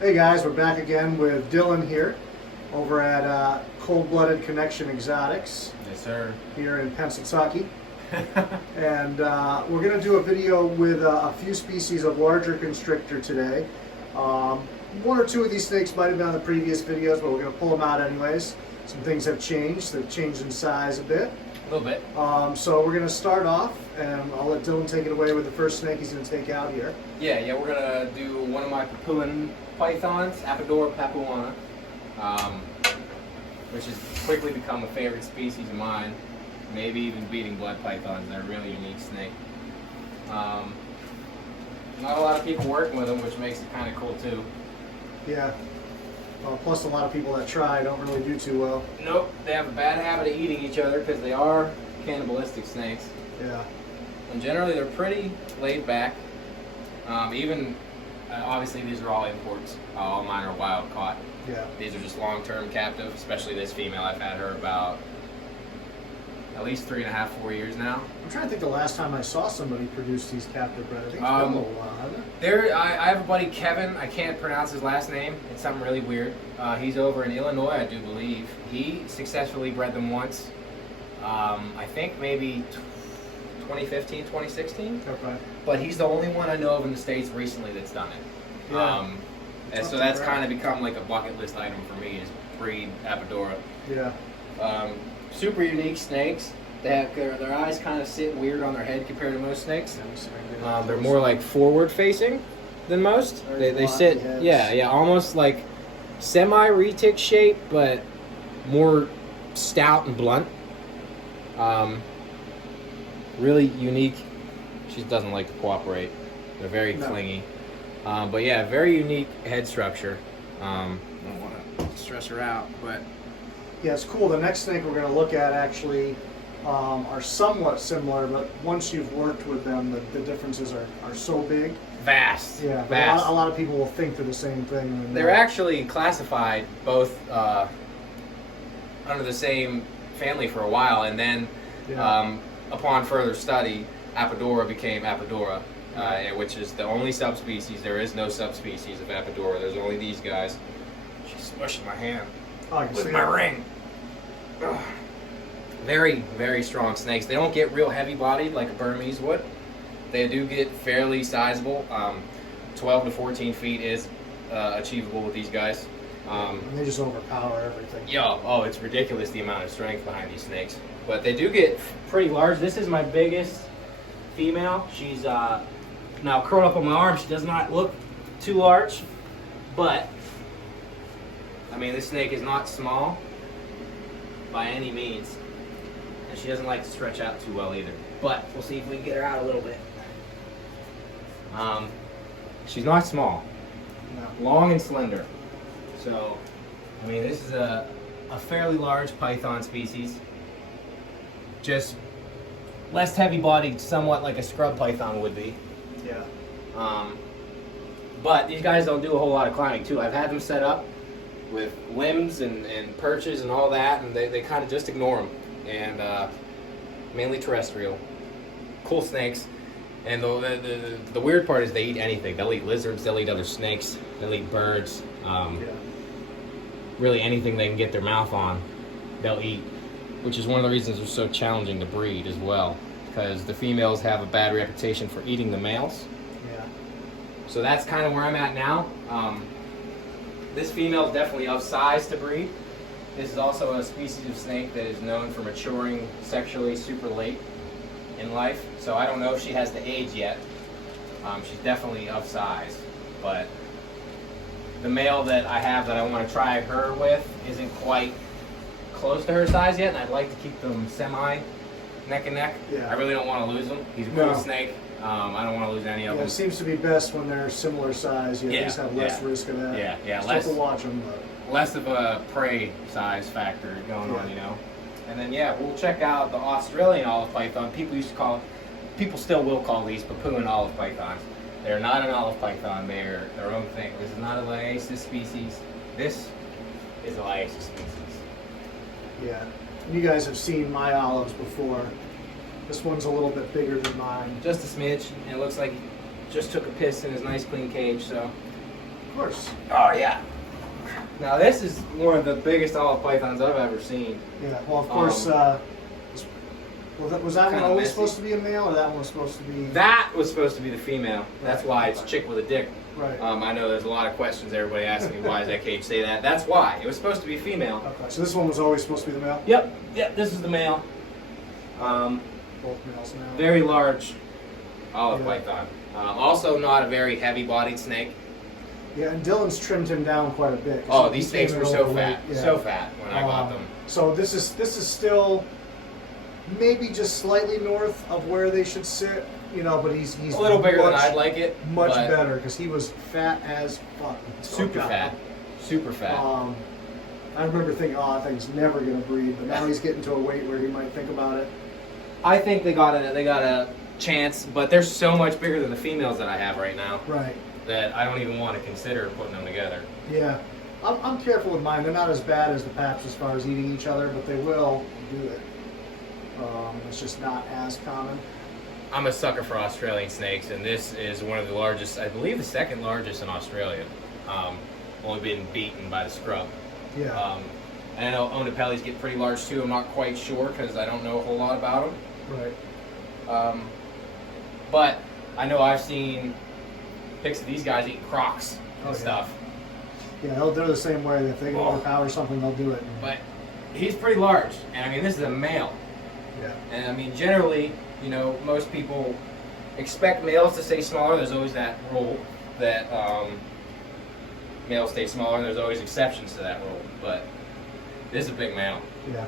Hey guys, we're back again with Dillon here over at Cold-Blooded Connection Exotics Yes, sir. here in Pennsylvania. And we're going to do a video with a few species of larger constrictor today. One or two of these snakes might have been on the previous videos, but we're going to pull them out anyways. Some things have changed. They've changed in size a bit. A little bit. So we're going to start off, and I'll let Dillon take it away with the first snake he's going to take out here. Yeah, we're going to do one of my Papuan pythons, Apodora papuana, which has quickly become a favorite species of mine, maybe even beating blood pythons. They're a really unique snake. Not a lot of people working with them, which makes it kind of cool too. Yeah. Plus a lot of people that try don't really do too well. Nope, they have a bad habit of eating each other because they are cannibalistic snakes. Yeah. And generally they're pretty laid back. Obviously these are all imports. All mine are wild caught. Yeah. These are just long-term captive, especially this female. I've had her about at least 3.5, 4 years now. I'm trying to think the last time I saw somebody produce these captive bred. I think it's been a little while, hasn't it? I have a buddy, Kevin. I can't pronounce his last name. It's something really weird. He's over in Illinois, I do believe. He successfully bred them once. I think maybe 2015, 2016. Okay. But he's the only one I know of in the States recently that's done it. Yeah. And so that's kind of become like a bucket list item for me, is breed Apodora. Yeah. Super unique snakes. They have their eyes kind of sit weird on their head compared to most snakes. They're more like forward facing than most. They sit, heads. yeah, almost like semi-retic shape, but more stout and blunt. Really unique. She doesn't like to cooperate. They're very clingy. But yeah, very unique head structure. I don't want to stress her out, but Yeah, it's cool. The next snake we're going to look at actually are somewhat similar, but once you've worked with them, the differences are so big. vast. Yeah, vast. A lot of people will think they're the same thing. They're actually classified both under the same family for a while, and then upon further study, Apodora became Apodora, which is the only subspecies. There is no subspecies of Apodora. There's only these guys. She's smushing my hand with my ring. Ugh. Very, very strong snakes. They don't get real heavy bodied like a Burmese would. They do get fairly sizable. 12 to 14 feet is achievable with these guys. And they just overpower everything. It's ridiculous the amount of strength behind these snakes. But they do get pretty large. This is my biggest female. She's now curled up on my arm. She does not look too large, but I mean, this snake is not small by any means, and she doesn't like to stretch out too well either. But we'll see if we can get her out a little bit. She's not small, long and slender. So, I mean, this is a fairly large python species. Just less heavy-bodied, somewhat like a scrub python would be. Yeah. But these guys don't do a whole lot of climbing too. I've had them set up with limbs and perches and all that, and they kind of just ignore them. And mainly terrestrial. Cool snakes. And the weird part is they eat anything. They'll eat lizards, they'll eat other snakes, they'll eat birds. Really anything they can get their mouth on, they'll eat. Which is one of the reasons they're so challenging to breed as well. Because the females have a bad reputation for eating the males. Yeah. So that's kind of where I'm at now. This female is definitely of size to breed. This is also a species of snake that is known for maturing sexually super late in life. So I don't know if she has the age yet. She's definitely of size. But the male that I have that I want to try her with isn't quite close to her size yet, and I'd like to keep them semi neck and neck. Yeah. I really don't want to lose them. He's a cool snake. I don't want to lose any of them. It seems to be best when they're similar size. You at least have less risk of that. Yeah. Still to watch them, but less of a prey size factor going on, you know. And then we'll check out the Australian olive python. People still will call these Papuan olive pythons. They're not an olive python. They're their own thing. This is not a Lyaesis species. This is a Lyaesis species. yeah. You guys have seen my olives before. This one's a little bit bigger than mine. Just a smidge, and it looks like he just took a piss in his nice clean cage, so course. Oh yeah. Now this is one of the biggest olive pythons I've ever seen. Yeah. Well, of course. Was that one always supposed to be a male, or that one was supposed to be? That was supposed to be the female. That's why it's chick with a dick. Right. I know there's a lot of questions. Everybody asks me why does that cage say that. That's why. It was supposed to be female. Okay. So this one was always supposed to be the male. Yep. Yep. This is the male. Both males now. Very large olive python. Also not a very heavy-bodied snake. Yeah, and Dillon's trimmed him down quite a bit. Oh, these snakes were so fat. Yeah. So fat when I got them. So this is still maybe just slightly north of where they should sit, you know, but he's a little bigger than I'd like it. Much better, because he was fat as fuck. Super fat. Super fat. I remember thinking, oh, that thing's never gonna breed, but now he's getting to a weight where he might think about it. I think they got a chance, but they're so much bigger than the females that I have right now. Right. That I don't even want to consider putting them together. Yeah. I'm careful with mine. They're not as bad as the Paps as far as eating each other, but they will do it. It's just not as common. I'm a sucker for Australian snakes, and this is one of the largest, I believe the second largest in Australia. Only been beaten by the scrub. Yeah. And I know Onapellis get pretty large too. I'm not quite sure because I don't know a whole lot about them. Right. But I know I've seen pics of these guys eating crocs and stuff. Yeah, they're the same way. If they can overpower something, they'll do it. But he's pretty large, and I mean, this is a male. Yeah. And I mean, generally, you know, most people expect males to stay smaller. There's always that rule that males stay smaller, and there's always exceptions to that rule. But this is a big male. Yeah.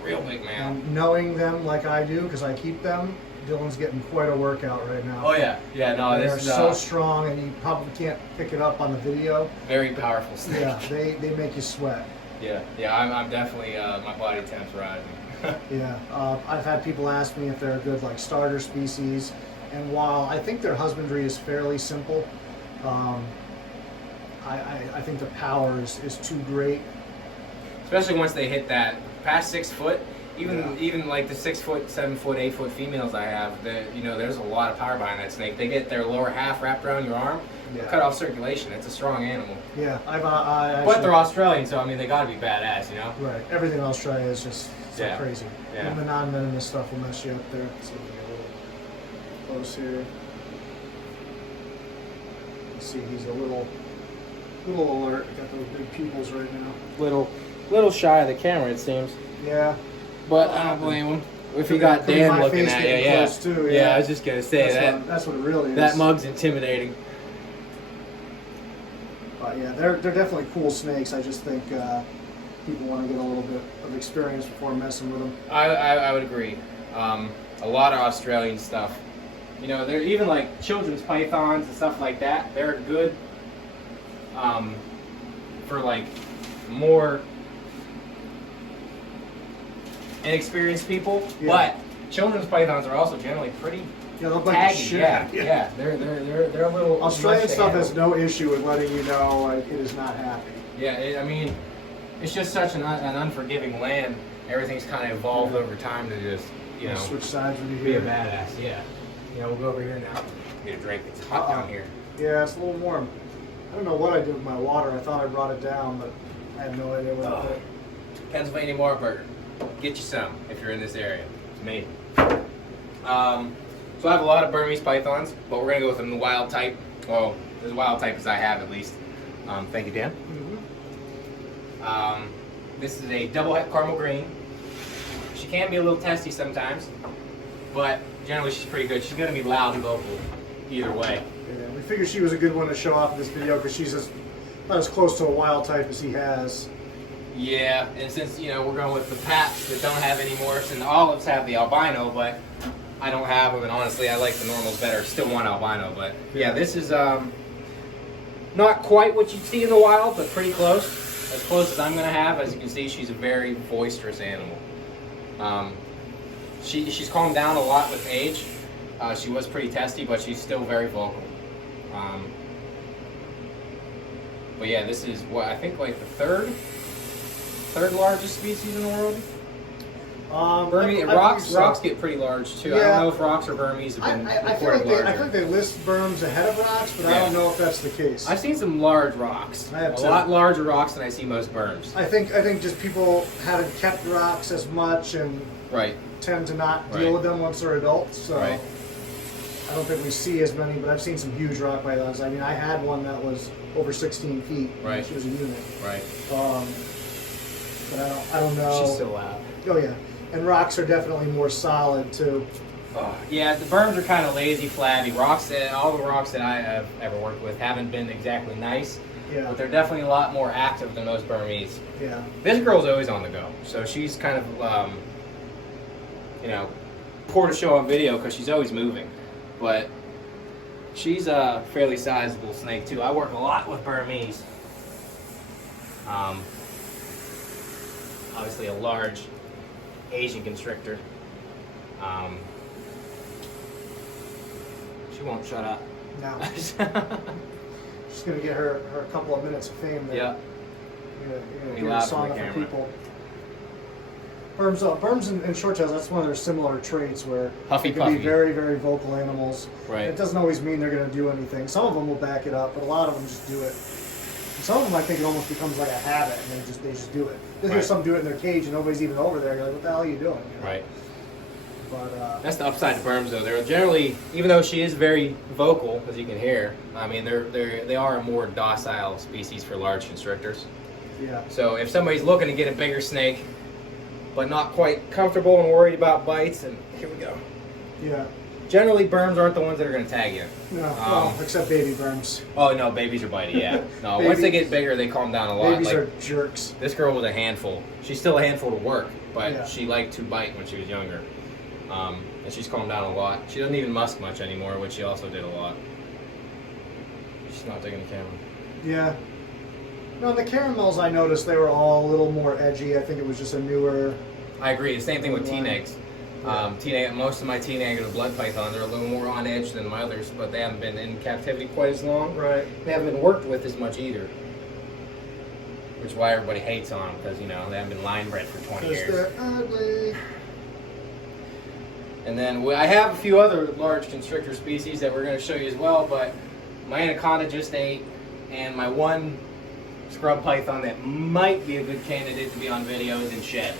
Real big male. And knowing them like I do, because I keep them, Dillon's getting quite a workout right now. Oh yeah, yeah. No, they're this is so strong, and you probably can't pick it up on the video. Very powerful snake. Yeah, they make you sweat. Yeah, yeah. I'm definitely my body temp's rising. Yeah, I've had people ask me if they're a good like starter species, and while I think their husbandry is fairly simple, I think the power is too great. Especially once they hit that past 6 foot. Even like the 6 foot, 7 foot, 8 foot females I have, you know, there's a lot of power behind that snake. They get their lower half wrapped around your arm, cut off circulation. It's a strong animal. Yeah, but they're Australian, so I mean they got to be badass, you know. Right. Everything in Australia is just so crazy. Yeah. Even the non-venomous stuff will mess you up there. Let's see if we get a little close here. You see, he's a little alert. Got those big pupils right now. Little shy of the camera, it seems. Yeah. But I don't blame him. If you got Dan looking at you, too, yeah. I was just gonna say that's what it really is. That mug's intimidating. Yeah, they're definitely cool snakes. I just think people want to get a little bit of experience before messing with them. I would agree. A lot of Australian stuff. You know, they're even like children's pythons and stuff like that. They're good for like more inexperienced people, but children's pythons are also generally pretty they'll bite taggy. the shit. Yeah, they're a little. Australian stuff has no issue with letting you know it is not happy. Yeah, I mean, it's just such an unforgiving land. Everything's kind of evolved over time to just, you know, switch sides with you be here. a badass. Yeah. You know, we'll go over here now. Get a drink. It's hot down here. Yeah, it's a little warm. I don't know what I did with my water. I thought I brought it down, but I had no idea what I did. Pennsylvania Marburger. Get you some if you're in this area. It's amazing. So I have a lot of Burmese pythons, but we're gonna go with the wild type. Well, as wild type as I have, at least. Thank you, Dan. Mm-hmm. This is a double head caramel green. She can be a little testy sometimes, but generally she's pretty good. She's gonna be loud and vocal either way. Yeah, we figured she was a good one to show off in this video because she's not as close to a wild type as he has. Yeah, and since, you know, we're going with the Paps that don't have any morphs, and the olives have the albino, but I don't have them, and honestly I like the normals better. Still want albino, but yeah, this is not quite what you'd see in the wild, but pretty close. As close as I'm going to have. As you can see, she's a very boisterous animal. She's calmed down a lot with age. She was pretty testy, but she's still very vocal. But yeah, this is what I think like the third largest species in the world. Burmese rocks get pretty large too. Yeah. I don't know if rocks or Burmese have been I feel reported like larger. they list berms ahead of rocks, but I don't know if that's the case. I've seen some large rocks. I have a too. lot larger rocks than I see most berms. I think just people haven't kept rocks as much and tend to not deal with them once they're adults. So I don't think we see as many, but I've seen some huge rock pythons. I mean, I had one that was over 16 feet. She was a unit. But I don't know. She's still out. Oh yeah, and rocks are definitely more solid too. Yeah, the berms are kind of lazy, flabby. Rocks, all the rocks that I have ever worked with haven't been exactly nice. Yeah. But they're definitely a lot more active than most Burmese. Yeah. This girl's always on the go, so she's kind of, poor to show on video because she's always moving. But she's a fairly sizable snake too. I work a lot with Burmese. Obviously a large Asian constrictor. She won't shut up. No. She's gonna get her a couple of minutes of fame there. Yeah. You're gonna hear a song for people. Berms and shorttails, that's one of their similar traits where Huffy they can puffy. be very, very vocal animals. Right. It doesn't always mean they're going to do anything. Some of them will back it up, but a lot of them just do it. And some of them, I think, it almost becomes like a habit, and they just do it. You'll hear some do it in their cage, and nobody's even over there. You're like, what the hell are you doing? You know? Right. But that's the upside to berms, though. They're generally, even though she is very vocal, as you can hear, I mean, they are a more docile species for large constrictors. yeah. So if somebody's looking to get a bigger snake, but not quite comfortable and worried about bites, and here we go. Yeah. Generally, berms aren't the ones that are going to tag you. No, well, except baby berms. Oh, no, babies are bitey, yeah. No, once they get bigger, they calm down a lot. Babies are jerks. This girl was a handful. She's still a handful to work, but Yeah. she liked to bite when she was younger. And she's calmed down a lot. She doesn't even musk much anymore, which she also did a lot. She's not taking the camera. Yeah. No, the caramels, I noticed they were all a little more edgy. I think it was just a newer... I agree. The same thing with T-nags. Most of my T-negative blood pythons are a little more on edge than my others, but they haven't been in captivity quite as long. Right. They haven't been worked with as much either, which is why everybody hates on them, because, they haven't been line bred for 20 years. Because they're ugly. And then I have a few other large constrictor species that we're going to show you as well, but my anaconda just ate, and my one scrub python that might be a good candidate to be on video is in shed.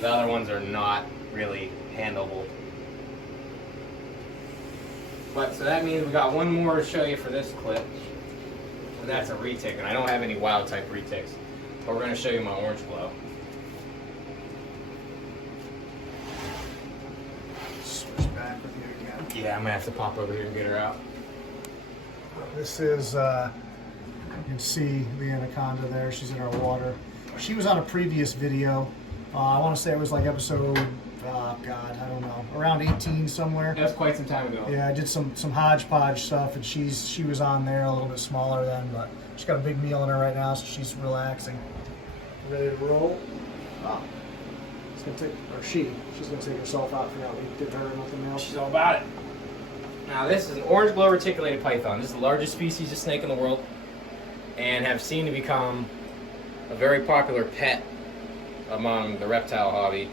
The other ones are not really handleable. But so that means we got one more to show you for this clip, and that's a retic, and I don't have any wild type retics, but we're going to show you my orange glow. Switch back with you again. Yeah, I'm going to have to pop over here and get her out. This is, you can see the anaconda there. She's in our water. She was on a previous video. I want to say it was like episode, oh God, I don't know, around 18 somewhere. That was quite some time ago. Yeah, I did some hodgepodge stuff, and she was on there, a little bit smaller then, but she's got a big meal in her right now, so she's relaxing. Ready to roll? Oh. She's gonna take herself out for now. We did her nothing else. She's all about it. Now this is an orange glow reticulated python. This is the largest species of snake in the world, and have seen to become a very popular pet among the reptile hobby,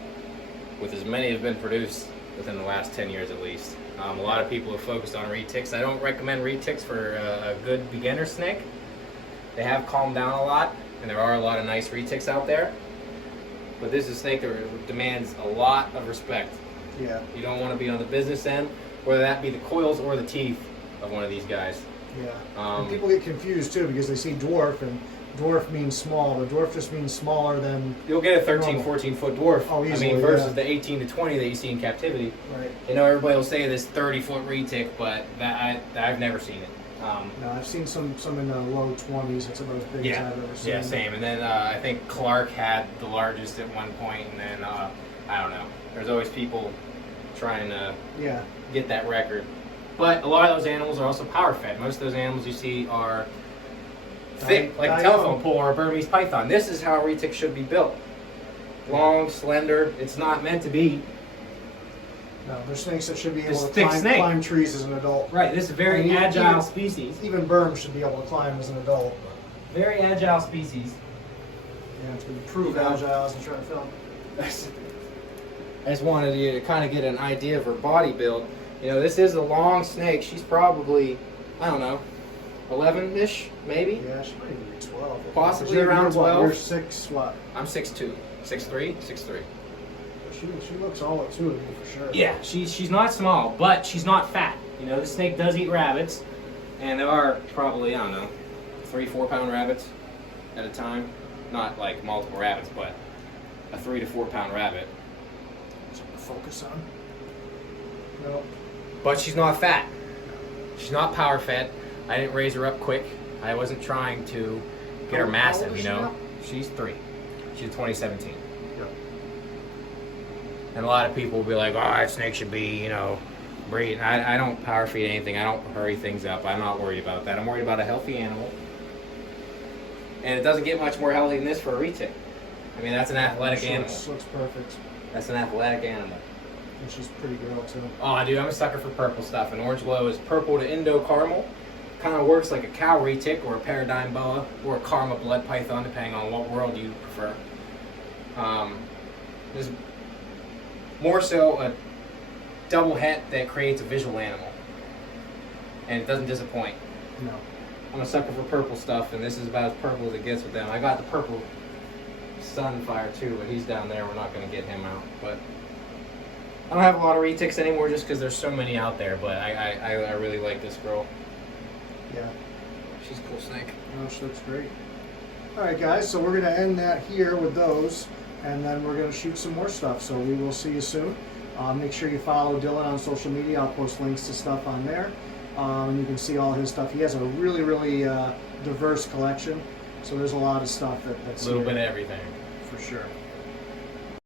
with as many have been produced within the last 10 years at least. A lot of people have focused on retics. I don't recommend retics for a good beginner snake. They have calmed down a lot, and there are a lot of nice retics out there. But this is a snake that demands a lot of respect. Yeah. You don't want to be on the business end, whether that be the coils or the teeth of one of these guys. Yeah. And people get confused too because they see dwarf, and dwarf means small, but dwarf just means smaller than... You'll get a 13, 14-foot dwarf. Oh, easily, I mean, versus the 18 to 20 that you see in captivity. Right. Everybody will say this 30-foot retic, but I've never seen it. No, I've seen some in the low 20s. That's about as big as I've ever seen. Yeah, same. And then I think Clark had the largest at one point, and then I don't know. There's always people trying to get that record. But a lot of those animals are also power fed. Most of those animals you see are thick, like a telephone pole or a Burmese python. This is how a retic should be built. Long, slender. It's not meant to be. No, there's snakes that should be able This to thick snake. climb trees as an adult. Right, this is a very agile species. Even berms should be able to climb as an adult. Very agile species. Yeah, it's been proved agile as I'm trying to film. I just wanted you to kind of get an idea of her body build. You know, this is a long snake. She's probably, I don't know, 11-ish, maybe? Yeah, she might even be 12. Possibly You're around what? 12. You're 6 what? I'm 6'2", 6'3", 6'3". She looks all at 2 of me for sure. Yeah, she's not small, but she's not fat. You know, the snake does eat rabbits, and there are probably, I don't know, 3-4 pound rabbits at a time. Not like multiple rabbits, but a 3 to 4 pound rabbit. Something to focus on. No. But she's not fat. She's not power fed. I didn't raise her up quick. I wasn't trying to get her How massive, old is you she know. now? She's 3. She's 2017. Yep. And a lot of people will be like, oh, that snake should be, you know, breeding. I don't power feed anything. I don't hurry things up. I'm not worried about that. I'm worried about a healthy animal. And it doesn't get much more healthy than this for a retic. I mean, that's an athletic animal. Looks perfect. That's an athletic animal. And she's a pretty girl too. Oh, dude, I'm a sucker for purple stuff. And Orange Glow is purple to Indo caramel. Kind of works like a cow retic or a paradigm boa or a karma blood python, depending on what world you prefer. There's more so a double het that creates a visual animal. And it doesn't disappoint. No. I'm a sucker for purple stuff, and this is about as purple as it gets with them. I got the purple Sunfire too, but he's down there. We're not going to get him out. But I don't have a lot of retics anymore just because there's so many out there. But I really like this girl. Yeah. She's a cool snake. No, she looks great. All right, guys. So we're gonna end that here with those, and then we're gonna shoot some more stuff. So we will see you soon. Make sure you follow Dillon on social media. I'll post links to stuff on there. You can see all his stuff. He has a really, really diverse collection. So there's a lot of stuff that's A little here bit of everything. for sure.